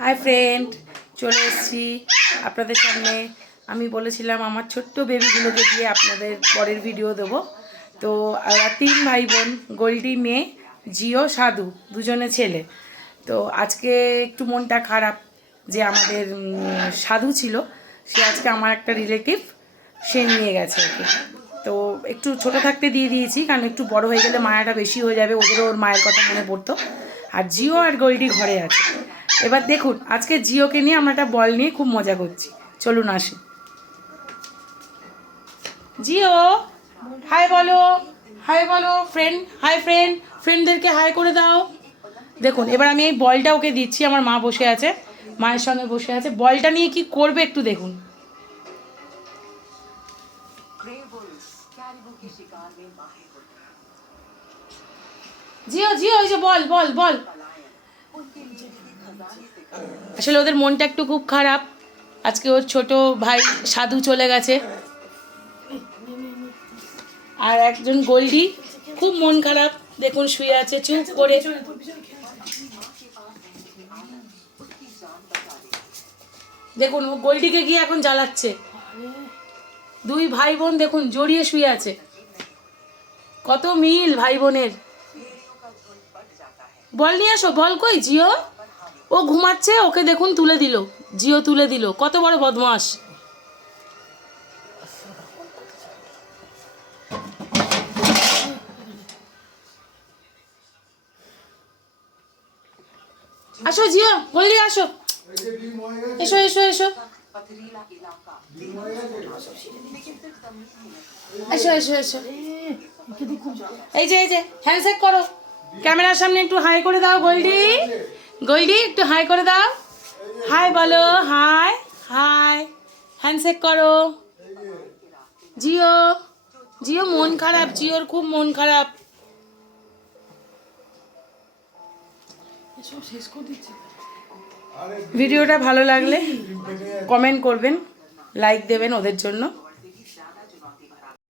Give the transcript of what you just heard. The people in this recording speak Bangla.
হাই ফ্রেন্ড, চলে এসেছি আপনাদের সামনে। আমি বলেছিলাম আমার ছোট্ট বেবিগুলোকে দিয়ে আপনাদের পরের ভিডিও দেবো। তো তিন ভাই বোন, গোল্ডি মেয়ে, জিও সাধু, দুজনে ছেলে। তো আজকে একটু মনটা খারাপ যে আমাদের সাধু ছিল, সে আজকে আমার একটা রিলেটিভ, সে নিয়ে গেছে ওকে। তো একটু ছোট থাকতে দিয়ে দিয়েছি, কারণ একটু বড় হয়ে গেলে মায়াটা বেশি হয়ে যাবে, ওদেরও ওর মায়ের কথা মনে পড়তো। আর জিও আর গোল্ডি ঘরে আছে। এবার দেখুন, আজকে জিওকে নিয়ে আমরা একটা বল নিয়ে খুব মজা করছি। চলুন আসি। জিও হাই বলো, হাই বলো ফ্রেন্ড, হাই ফ্রেন্ড, ফ্রেন্ডদেরকে হাই করে দাও। দেখুন, এবার আমি এই বলটা ওকে দিচ্ছি। আমার মা বসে আছে, মায়ের সঙ্গে বসে আছে। বলটা নিয়ে কি করবে একটু দেখুন। জিও জিও, ওই যে বল বল বল। আসলে ওদের মনটা একটু খুব খারাপ, আজকে ওর ছোট ভাই সাধু চলে গেছে। আর একজন গোল্ডি, খুব মন খারাপ, দেখুন শুয়ে আছে চুপ করে। দেখুন ও গোল্ডিকে গিয়ে এখন জ্বালাচ্ছে। দুই ভাই বোন দেখুন জড়িয়ে শুয়ে আছে, কত মিল ভাই বোনের। বল নিয়ে আসো, বল কই জিও? ও ঘুমাচ্ছে, ওকে দেখুন তুলে দিল, জিও তুলে দিল। কত বড় বদমাস। আসো জিও, গোল্ডি আসো, এসো এসো এসো, এসো এসো এসো। এই যে হ্যান্ডশেক করো, ক্যামেরার সামনে একটু হাই করে দাও। গোল্ডি, গোল্ডি একটু হাই করে দাও। হাই বলো, হাই হাই, হ্যান্ডশেক করো। জিও, জিও মন খারাপ, জিওর খুব মন খারাপ। ভিডিওটা ভালো লাগলে কমেন্ট করবেন, লাইক দেবেন ওদের জন্য।